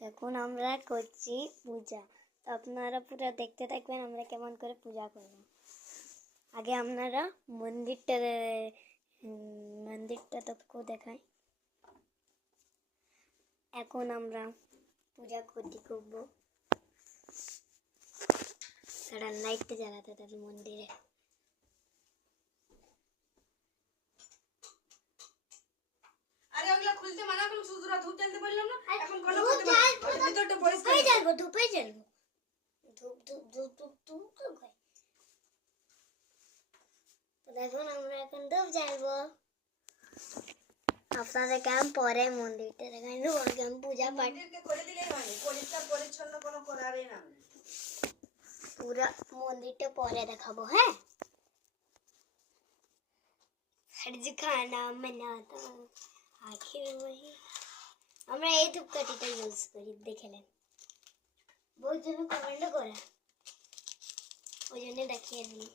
এখন আমরা করছি পূজা। তো আপনারা পুরো দেখতে থাকবেন আমরা কেমন করে পূজা করব। আগে আপনারা মন্দিরটা তো দেখাই। এখন আমরা পূজা করব। সারা লাইটটা জ্বালাতে হবে মন্দিরে। আরে ওগুলা খুলতে মানা করলাম, শুধু ধূপ জ্বালতে বললাম না। এখন কোন ভিতরটা পরিষ্কার ধূপে জ্বালবো ধূপ খাই। দেখুন আমরা এখন ধূপ জ্বালবো। আপনাদেরকে আমি পরে মন্দিরটা দেখাই দেবো। আগে আমি পূজা পাঠ মন্দিরকে করে দিলেই হয়, পরিষ্কার পরিচ্ছন্ন কোনো করারই না। পুরা মন্দিরটা পরে দেখাবো। হ্যাঁ, हर्ज खाना मनाता आखिर वही। আমরা এই ধূপকাঠিটা ইউজ করি, দেখেলেন বহুত জন কমেন্ট করে, ওই জন্য দেখিয়ে দিই।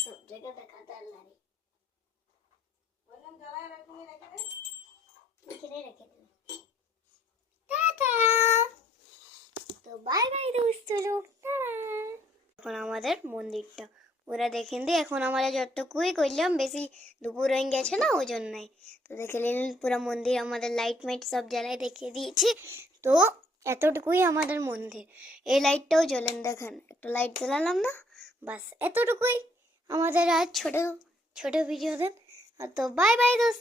सब जगह दिखाता है लारी। বললাম জ্বালায় রাখুনি, রেখে দে। रखे टाटा। তো বাই বাই দোস্ত লোক, এখন আমাদের মন্দিরটা পুরা দেখেন দি। এখন আমরা যতটুকুই করলাম, বেশি দুপুর হয়ে গেছে না, ওই জন্যই। তো দেখে নিন পুরা মন্দির আমাদের লাইট মাইট সব জ্বালায় দেখিয়ে দিয়েছি। তো এতটুকুই আমাদের মন্দির। এই লাইটটাও জ্বলেন, দেখেন একটা লাইট জ্বালালাম না, বাস এতটুকুই আমাদের আজ ছোট ছোট ভিডিও দেন। তো বাই বাই দোস্ত।